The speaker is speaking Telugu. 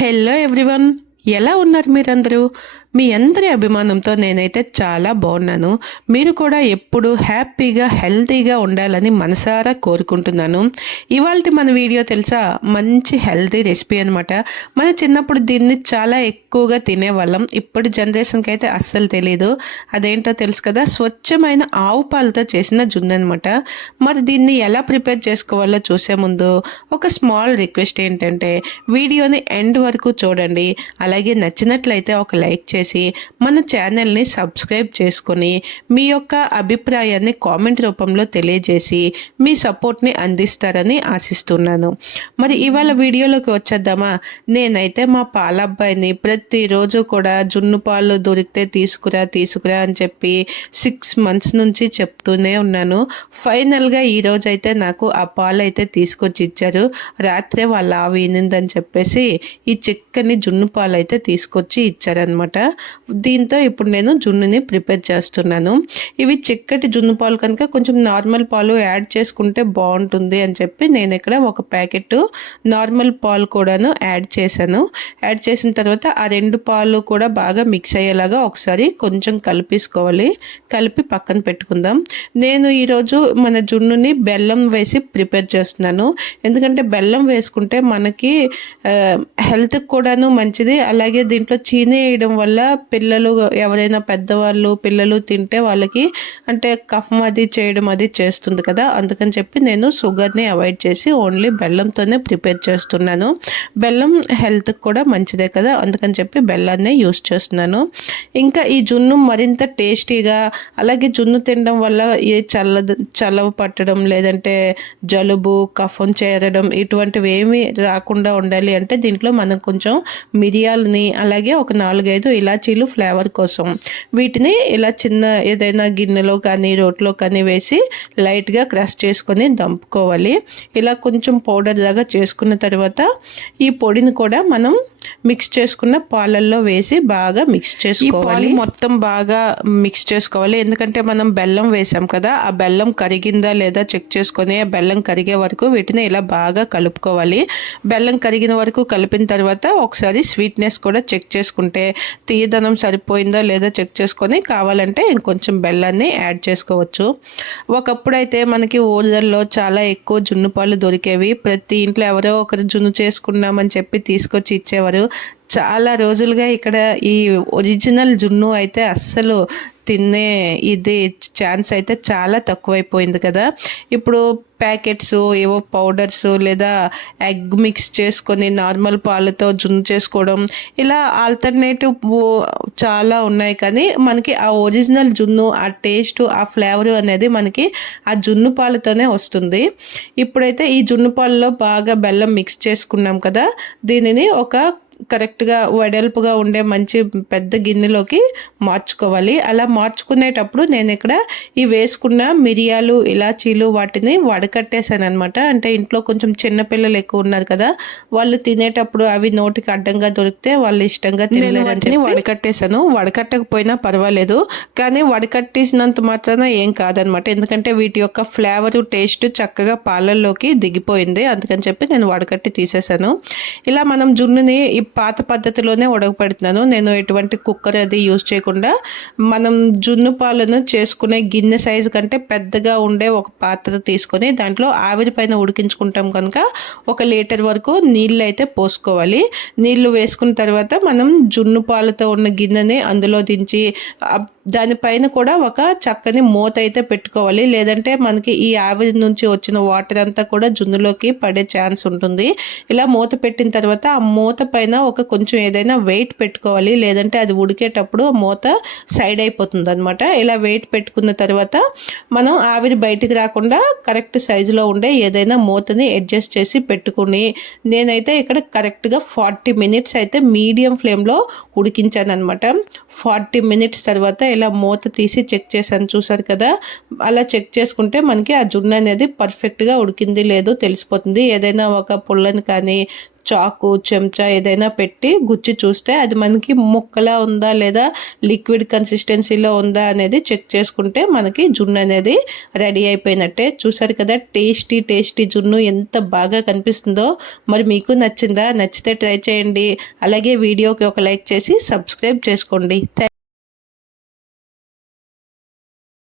హలో ఎవ్రీవన్, ఎలా ఉన్నారు మీరందరూ? మీ అందరి అభిమానంతో నేనైతే చాలా బాగున్నాను. మీరు కూడా ఎప్పుడు హ్యాపీగా హెల్తీగా ఉండాలని మనసారా కోరుకుంటున్నాను. ఇవాల్టి మన వీడియో తెలుసా, మంచి హెల్తీ రెసిపీ అనమాట. మన చిన్నప్పుడు దీన్ని చాలా ఎక్కువగా తినేవాళ్ళం. ఇప్పుడు జనరేషన్కి అయితే అస్సలు తెలీదు. అదేంటో తెలుసు కదా, స్వచ్ఛమైన ఆవు పాలతో చేసిన జున్ను అనమాట. మరి దీన్ని ఎలా ప్రిపేర్ చేసుకోవాలో చూసే ముందు ఒక స్మాల్ రిక్వెస్ట్ ఏంటంటే, వీడియోని ఎండ్ వరకు చూడండి. అలాగే నచ్చినట్లయితే ఒక లైక్ చేసి మన ఛానల్ని సబ్స్క్రైబ్ చేసుకొని మీ యొక్క అభిప్రాయాన్ని కామెంట్ రూపంలో తెలియజేసి మీ సపోర్ట్ని అందిస్తారని ఆశిస్తున్నాను. మరి ఇవాళ వీడియోలోకి వచ్చేద్దామా? నేనైతే మా పాలబ్బాయిని ప్రతిరోజు కూడా జున్ను పాలు దొరికితే తీసుకురా అని చెప్పి 6 months నుంచి చెప్తూనే ఉన్నాను. ఫైనల్గా ఈరోజు అయితే నాకు ఆ పాలు అయితే తీసుకొచ్చి ఇచ్చారు. రాత్రే వాళ్ళ ఆవు ఈనిందని చెప్పేసి ఈ చిక్కని జున్ను పాలు అయితే తీసుకొచ్చి ఇచ్చారనమాట. దీంతో ఇప్పుడు నేను జున్నుని ప్రిపేర్ చేస్తున్నాను. ఇవి చిక్కటి జున్ను పాలు కనుక కొంచెం నార్మల్ పాలు యాడ్ చేసుకుంటే బాగుంటుంది అని చెప్పి నేను ఇక్కడ ఒక ప్యాకెట్ నార్మల్ పాలు కూడాను యాడ్ చేశాను. యాడ్ చేసిన తర్వాత ఆ 2 పాలు కూడా బాగా మిక్స్ అయ్యేలాగా ఒకసారి కొంచెం కలిపేసుకోవాలి. కలిపి పక్కన పెట్టుకుందాం. నేను ఈరోజు మన జున్నుని బెల్లం వేసి ప్రిపేర్ చేస్తున్నాను. ఎందుకంటే బెల్లం వేసుకుంటే మనకి హెల్త్కి కూడాను మంచిది. అలాగే దీంట్లో చీనీ వేయడం వల్ల పిల్లలు ఎవరైనా పెద్దవాళ్ళు పిల్లలు తింటే వాళ్ళకి అంటే కఫం అది చేయడం అది చేస్తుంది కదా, అందుకని చెప్పి నేను షుగర్ని అవాయిడ్ చేసి ఓన్లీ బెల్లంతోనే ప్రిపేర్ చేస్తున్నాను. బెల్లం హెల్త్కి కూడా మంచిదే కదా, అందుకని చెప్పి బెల్లాన్నే యూస్ చేస్తున్నాను. ఇంకా ఈ జున్ను మరింత టేస్టీగా, అలాగే జున్ను తినడం వల్ల ఏ చలవ పట్టడం లేదంటే జలుబు కఫం చేరడం ఇటువంటివి ఏమీ రాకుండా ఉండాలి అంటే దీంట్లో మనం కొంచెం మిరియాలని అలాగే ఒక 4-5 ఇలాచీలు ఫ్లేవర్ కోసం వీటిని ఇలా చిన్న ఏదైనా గిన్నెలో కానీ రోట్లో కానీ వేసి లైట్గా క్రష్ చేసుకొని దంపుకోవాలి. ఇలా కొంచెం పౌడర్ లాగా చేసుకున్న తర్వాత ఈ పొడిని కూడా మనం మిక్స్ చేసుకున్న పాలల్లో వేసి బాగా మిక్స్ చేసుకోవాలి. మొత్తం బాగా మిక్స్ చేసుకోవాలి. ఎందుకంటే మనం బెల్లం వేసాం కదా, ఆ బెల్లం కరిగిందా లేదా చెక్ చేసుకొని ఆ బెల్లం కరిగే వరకు వీటిని ఇలా బాగా కలుపుకోవాలి. బెల్లం కరిగిన వరకు కలిపిన తర్వాత ఒకసారి స్వీట్నెస్ కూడా చెక్ చేసుకుంటే తీయదనం సరిపోయిందా లేదా చెక్ చేసుకొని కావాలంటే ఇంకొంచెం బెల్లాన్ని యాడ్ చేసుకోవచ్చు. ఒకప్పుడైతే మనకి ఊళ్ళల్లో చాలా ఎక్కువ జున్ను పాలు దొరికేవి. ప్రతి ఇంట్లో ఎవరో ఒకరు జున్ను చేసుకున్నామని చెప్పి తీసుకొచ్చి ఇచ్చేవారు. చాలా రోజులుగా ఇక్కడ ఈ ఒరిజినల్ జున్ను అయితే అస్సలు తినే ఇది ఛాన్స్ అయితే చాలా తక్కువైపోయింది కదా. ఇప్పుడు ప్యాకెట్స్ ఏవో పౌడర్స్ లేదా ఎగ్ మిక్స్ చేసుకొని నార్మల్ పాలతో జున్ను చేసుకోవడం ఇలా ఆల్టర్నేటివ్ చాలా ఉన్నాయి. కానీ మనకి ఆ ఒరిజినల్ జున్ను ఆ టేస్ట్ ఆ ఫ్లేవర్ అనేది మనకి ఆ జున్ను పాలతోనే వస్తుంది. ఇప్పుడైతే ఈ జున్ను పాలలో బాగా బెల్లం మిక్స్ చేసుకున్నాం కదా, దీనిని ఒక కరెక్ట్గా వెడల్పుగా ఉండే మంచి పెద్ద గిన్నెలోకి మార్చుకోవాలి. అలా మార్చుకునేటప్పుడు నేను ఇక్కడ ఈ వేసుకున్న మిరియాలు ఇలాచీలు వాటిని వడకట్టేశాను అనమాట. అంటే ఇంట్లో కొంచెం చిన్నపిల్లలు ఎక్కువ ఉన్నారు కదా, వాళ్ళు తినేటప్పుడు అవి నోటికి అడ్డంగా దొరికితే వాళ్ళు ఇష్టంగా తినలేదని వడకట్టేశాను. వడకట్టకపోయినా పర్వాలేదు, కానీ వడకట్టేసినంత మాత్రాన ఏం కాదనమాట. ఎందుకంటే వీటి యొక్క ఫ్లేవర్ టేస్ట్ చక్కగా పాలల్లోకి దిగిపోయింది, అందుకని చెప్పి నేను వడకట్టి తీసేశాను. ఇలా మనం జున్నుని పాత పద్ధతిలోనే ఉడకపెడుతున్నాను. నేను ఎటువంటి కుక్కర్ అది యూజ్ చేయకుండా మనం జున్ను పాలను చేసుకునే గిన్నె సైజు కంటే పెద్దగా ఉండే ఒక పాత్ర తీసుకొని దాంట్లో ఆవిరి పైన ఉడికించుకుంటాం కనుక 1 లీటర్ వరకు నీళ్ళు అయితే పోసుకోవాలి. నీళ్లు వేసుకున్న తర్వాత మనం జున్ను పాలతో ఉన్న గిన్నెని అందులో దించి దానిపైన కూడా ఒక చక్కని మూత అయితే పెట్టుకోవాలి. లేదంటే మనకి ఈ ఆవిరి నుంచి వచ్చిన వాటర్ అంతా కూడా జున్నులోకి పడే ఛాన్స్ ఉంటుంది. ఇలా మూత పెట్టిన తర్వాత ఆ మూత పైన ఒక కొంచెం ఏదైనా వెయిట్ పెట్టుకోవాలి. లేదంటే అది ఉడికేటప్పుడు మూత సైడ్ అయిపోతుంది అనమాట. ఇలా వెయిట్ పెట్టుకున్న తర్వాత మనం ఆవిరి బయటికి రాకుండా కరెక్ట్ సైజులో ఉండే ఏదైనా మూతని అడ్జస్ట్ చేసి పెట్టుకుని నేనైతే ఇక్కడ కరెక్ట్గా 40 minutes అయితే మీడియం ఫ్లేమ్లో ఉడికించాను అనమాట. 40 minutes తర్వాత ఇలా మూత తీసి చెక్ చేశాను, చూసారు కదా. అలా చెక్ చేసుకుంటే మనకి ఆ జున్ను అనేది పర్ఫెక్ట్గా ఉడికింది లేదో తెలిసిపోతుంది. ఏదైనా ఒక పుల్లని కానీ చాకు చెంచా ఏదైనా పెట్టి గుచ్చి చూస్తే అది మనకి ముక్కలా ఉందా లేదా లిక్విడ్ కన్సిస్టెన్సీలో ఉందా అనేది చెక్ చేసుకుంటే మనకి జున్ను అనేది రెడీ అయిపోయినట్టే. చూసారు కదా, టేస్టీ జున్ను ఎంత బాగా కనిపిస్తుందో. మరి మీకు నచ్చిందా? నచ్చితే ట్రై చేయండి. అలాగే వీడియోకి ఒక లైక్ చేసి సబ్స్క్రైబ్ చేసుకోండి.